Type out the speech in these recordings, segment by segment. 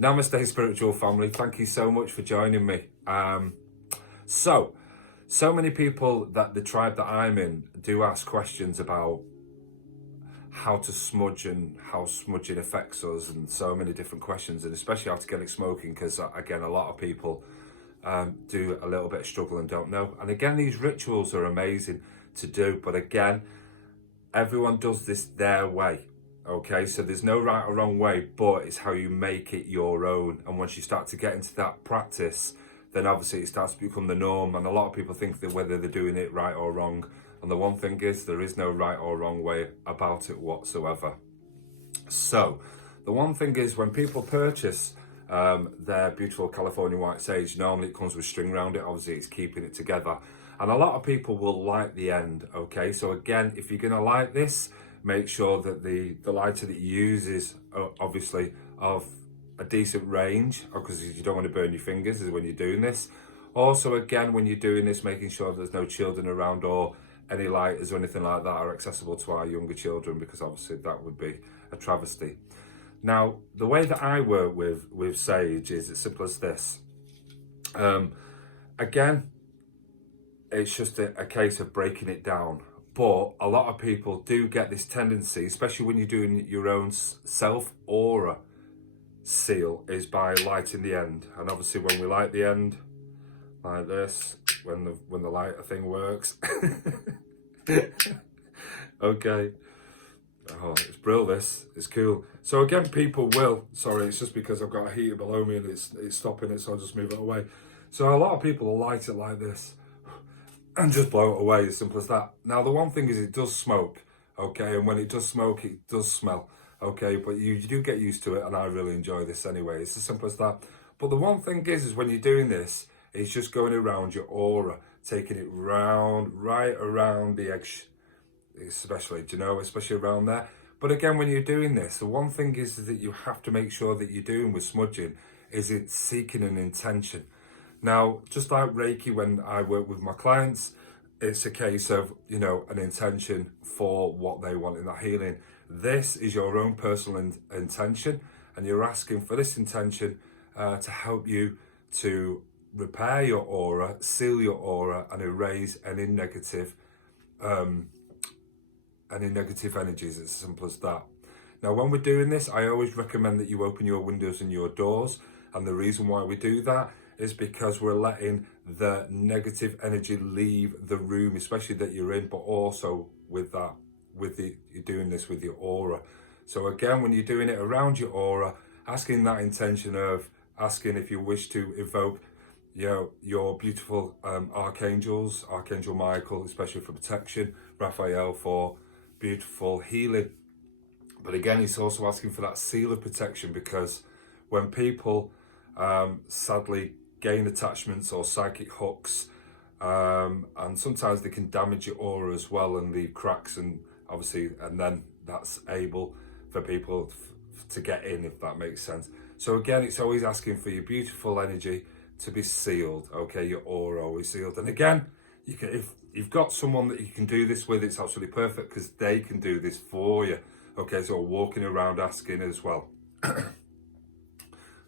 Namaste, spiritual family. Thank you so much for joining me. So many people that the tribe that I'm in do ask questions about how to smudge and how smudging affects us, and so many different questions, and especially how to get it smoking, because again, a lot of people do a little bit of struggle and don't know. And again, these rituals are amazing to do, but again, everyone does this their way. Okay, so there's no right or wrong way, but it's how you make it your own. And once you start to get into that practice, then obviously it starts to become the norm. And a lot of people think that whether they're doing it right or wrong. And the one thing is, there is no right or wrong way about it whatsoever. So the one thing is, when people purchase their beautiful California white sage, normally it comes with string around it. Obviously it's keeping it together. And a lot of people will light the end. Okay, so again, if you're going to light this, make sure that the lighter that you use is obviously of a decent range, because you don't want to burn your fingers when you're doing this. Also, again, when you're doing this, making sure there's no children around or any lighters or anything like that are accessible to our younger children, because obviously that would be a travesty. Now, the way that I work with sage is as simple as this. Again, it's just a case of breaking it down. But a lot of people do get this tendency, especially when you're doing your own self-aura seal, is by lighting the end. And obviously when we light the end, like this, when the lighter thing works. Okay. Oh, it's brilliant, this. It's cool. So again, people will, sorry, it's just because I've got a heater below me and it's stopping it, so I'll just move it away. So a lot of people will light it like this and just blow it away, as simple as that. Now, the one thing is, it does smoke, okay? And when it does smoke, it does smell, okay? But you do get used to it, and I really enjoy this anyway. It's as simple as that. But the one thing is when you're doing this, it's just going around your aura, taking it round, right around the edge, especially, especially around there. But again, when you're doing this, the one thing is that you have to make sure that you're doing with smudging is it's seeking an intention. Now, just like Reiki, when I work with my clients, it's a case of, an intention for what they want in that healing. This is your own personal intention, and you're asking for this intention to help you to repair your aura, seal your aura, and erase any negative energies. It's as simple as that. Now, when we're doing this, I always recommend that you open your windows and your doors. And the reason why we do that is because we're letting the negative energy leave the room, especially that you're in, but also you're doing this with your aura. So again, when you're doing it around your aura, asking that intention of asking if you wish to evoke your beautiful archangels, Archangel Michael, especially for protection, Raphael for beautiful healing. But again, it's also asking for that seal of protection, because when people sadly gain attachments or psychic hooks, and sometimes they can damage your aura as well and leave cracks, and obviously, and then that's able for people to get in, if that makes sense. So again, it's always asking for your beautiful energy to be sealed, okay? Your aura always sealed. And again, if you've got someone that you can do this with, it's absolutely perfect, because they can do this for you, okay? So walking around asking as well.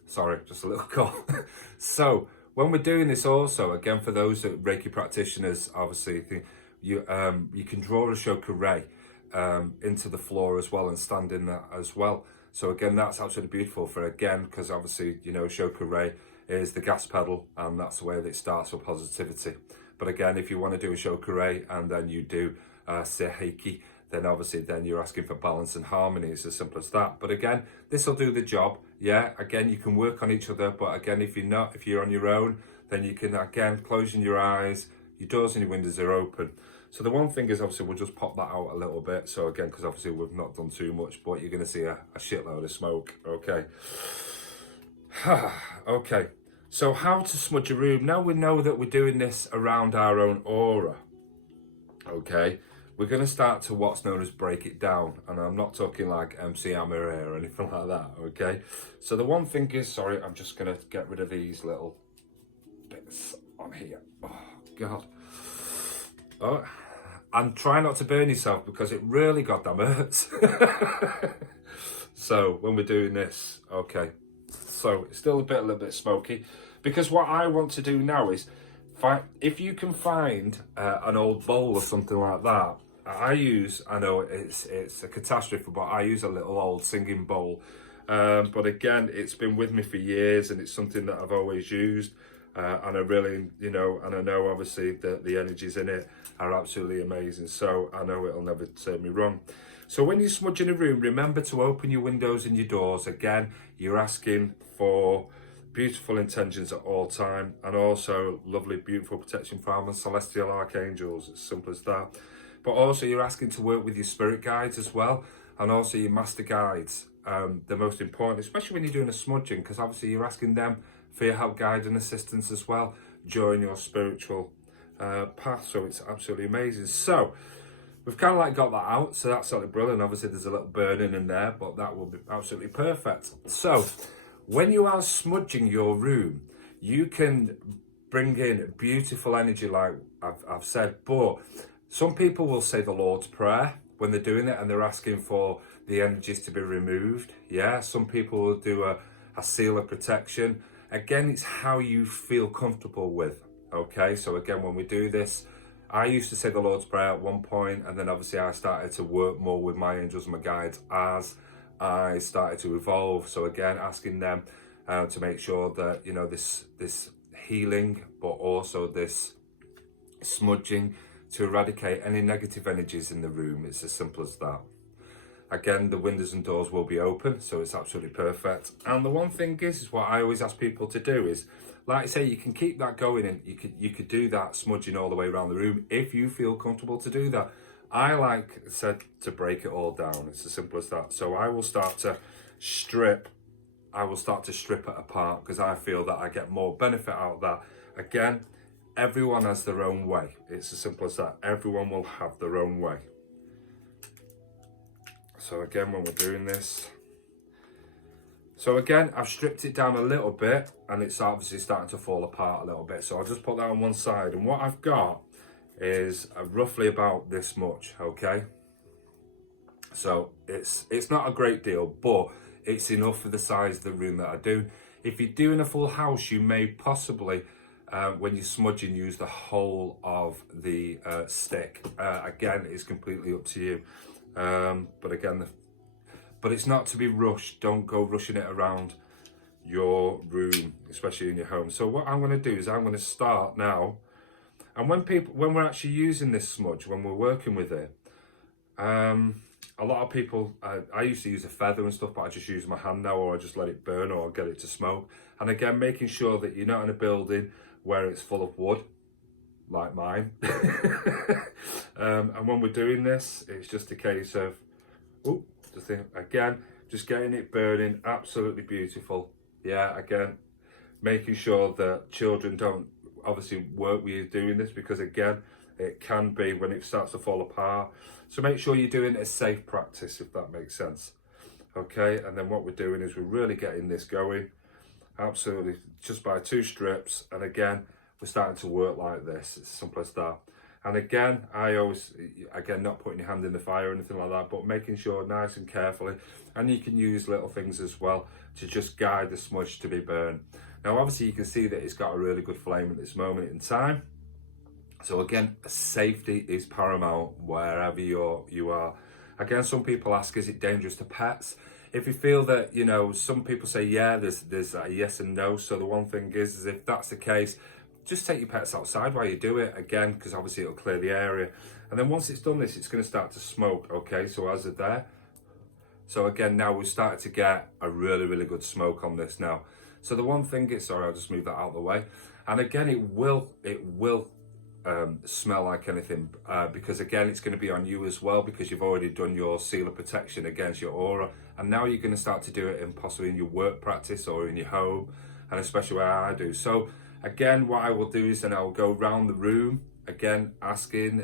Sorry, just a little cough. So when we're doing this also, again, for those Reiki practitioners, obviously, you can draw a Shoka ray into the floor as well and stand in that as well. So again, that's absolutely beautiful for, again, because obviously, Shoka ray is the gas pedal, and that's the way that it starts with positivity. But again, if you want to do a Shoka ray and then you do Seiheki, then obviously then you're asking for balance and harmony. It's as simple as that. But again, this will do the job. Yeah, again, you can work on each other, but again, if you're on your own, then you can, again, closing your eyes, your doors and your windows are open. So the one thing is, obviously, we'll just pop that out a little bit. So again, because obviously we've not done too much, but you're going to see a shitload of smoke, okay? Okay, so how to smudge a room. Now we know that we're doing this around our own aura, okay? We're going to start to what's known as break it down. And I'm not talking like MC Hammer here or anything like that, okay? So the one thing is, sorry, I'm just going to get rid of these little bits on here. Oh, God. Oh, and try not to burn yourself, because it really goddamn hurts. So when we're doing this, okay. So it's still a little bit smoky, because what I want to do now is if you can find an old bowl or something like that. I know it's a catastrophe, but I use a little old singing bowl. But again, it's been with me for years, and it's something that I've always used. And I really, and I know obviously that the energies in it are absolutely amazing. So I know it'll never serve me wrong. So when you smudge in a room, remember to open your windows and your doors. Again, you're asking for beautiful intentions at all time, and also lovely, beautiful protection from and celestial archangels. It's simple as that. But also you're asking to work with your spirit guides as well, and also your master guides. The most important, especially when you're doing a smudging, because obviously you're asking them for your help, guide and assistance as well during your spiritual path. So it's absolutely amazing. So we've kind of like got that out, so that's absolutely brilliant. Obviously there's a little burning in there, but that will be absolutely perfect. So when you are smudging your room, you can bring in beautiful energy, like I've said, but some people will say the Lord's Prayer when they're doing it, and they're asking for the energies to be removed. Yeah, some people will do a seal of protection. Again, it's how you feel comfortable with. Okay, so again, when we do this, I used to say the Lord's Prayer at one point, and then obviously I started to work more with my angels and my guides as I started to evolve. So again, asking them to make sure that this healing, but also this smudging, to eradicate any negative energies in the room. It's as simple as that. Again, the windows and doors will be open, so it's absolutely perfect. And the one thing is what I always ask people to do is, like I say, you can keep that going, and you could do that smudging all the way around the room if you feel comfortable to do that. I like said to break it all down. It's as simple as that. So I will start to strip it apart, because I feel that I get more benefit out of that. Again, everyone has their own way. It's as simple as that. Everyone will have their own way. So again, when we're doing this, so again, I've stripped it down a little bit, and it's obviously starting to fall apart a little bit. So I'll just put that on one side, and what I've got is roughly about this much. Okay, so it's not a great deal, but it's enough for the size of the room that I do. If you're doing a full house, you may possibly when you're smudging, use the whole of the stick. Again, it's completely up to you. But it's not to be rushed. Don't go rushing it around your room, especially in your home. So what I'm going to do is I'm going to start now. And when we're actually using this smudge, when we're working with it, a lot of people, I used to use a feather and stuff, but I just use my hand now, or I just let it burn, or get it to smoke. And again, making sure that you're not in a building where it's full of wood, like mine. And when we're doing this, it's just a case of, just getting it burning, absolutely beautiful. Yeah, again, making sure that children don't obviously work with you doing this, because again, it can be when it starts to fall apart. So make sure you're doing a safe practice, if that makes sense. Okay, and then what we're doing is we're really getting this going, absolutely, just by 2 strips. And again, we're starting to work like this. It's as simple as that. And again, I always, not putting your hand in the fire or anything like that, but making sure nice and carefully. And you can use little things as well to just guide the smudge to be burned. Now, obviously, you can see that it's got a really good flame at this moment in time. So again, safety is paramount wherever you are. Again, some people ask, is it dangerous to pets? If you feel that, some people say, yeah, there's a yes and no. So the one thing is if that's the case, just take your pets outside while you do it, again, because obviously it'll clear the area. And then once it's done this, it's going to start to smoke, okay? So as of there. So again, now we've started to get a really, really good smoke on this now. So the one thing is, sorry, I'll just move that out of the way. And again, it will smell like anything, because again, it's going to be on you as well, because you've already done your seal of protection against your aura. And now you're going to start to do it in possibly in your work practice or in your home, and especially where I do. So again, what I will do is then I'll go around the room, again, asking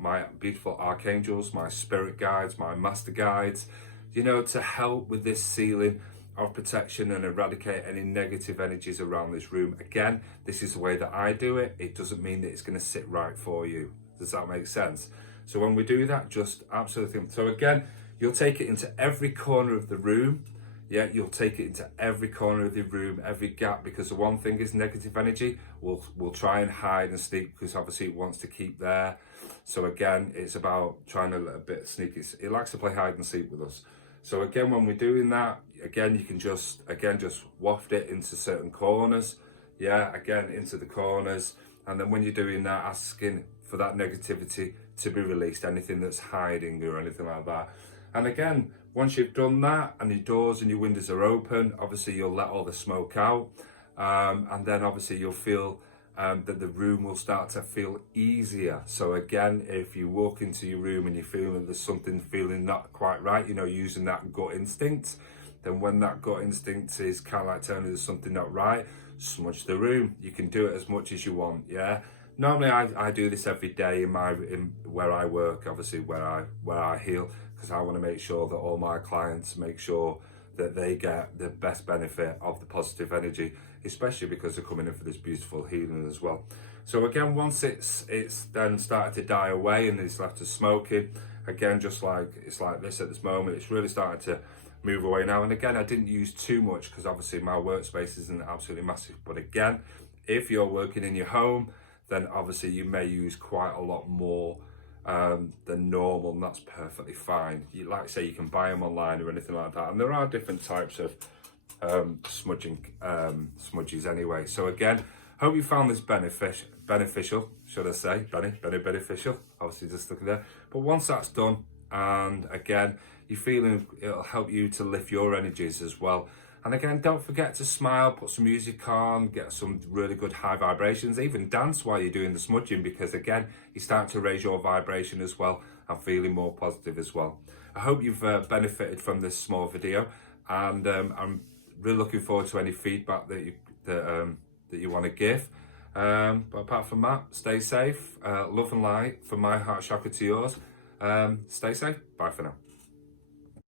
my beautiful archangels, my spirit guides, my master guides, to help with this sealing of protection and eradicate any negative energies around this room. Again, this is the way that I do it. It doesn't mean that it's going to sit right for you. Does that make sense? So when we do that, just absolutely. So again, you'll take it into every corner of the room. Yeah, you'll take it into every corner of the room, every gap, because the one thing is negative energy will try and hide and sneak, because obviously it wants to keep there. So again, it's about trying to let a bit sneaky. It likes to play hide and seek with us. So again, when we're doing that, again, you can just waft it into certain corners. Yeah, again, into the corners. And then when you're doing that, asking for that negativity to be released, anything that's hiding or anything like that. And again, once you've done that and your doors and your windows are open, obviously you'll let all the smoke out. And then obviously you'll feel that the room will start to feel easier. So again, if you walk into your room and you're feeling there's something feeling not quite right, you know, using that gut instinct, then when that gut instinct is kind of like telling you there's something not right, smudge the room. You can do it as much as you want, yeah. Normally I do this every day in where I work, obviously where I heal, because I want to make sure that all my clients make sure that they get the best benefit of the positive energy, especially because they're coming in for this beautiful healing as well. So again, once it's then started to die away and it's left as smoking, again, just like it's like this at this moment, it's really starting to move away now. And again, I didn't use too much because obviously my workspace isn't absolutely massive. But again, if you're working in your home, then obviously you may use quite a lot more than normal, and that's perfectly fine. You, like I say, you can buy them online or anything like that, and there are different types of smudging smudges anyway. So again, hope you found this beneficial, should I say, beneficial, obviously just looking there. But once that's done, and again, you're feeling, it'll help you to lift your energies as well. And again, don't forget to smile, put some music on, get some really good high vibrations, even dance while you're doing the smudging, because again, you're starting to raise your vibration as well and feeling more positive as well. I hope you've benefited from this small video, and I'm really looking forward to any feedback that you want to give. But apart from that, stay safe, love and light from my heart chakra to yours. Stay safe, bye for now.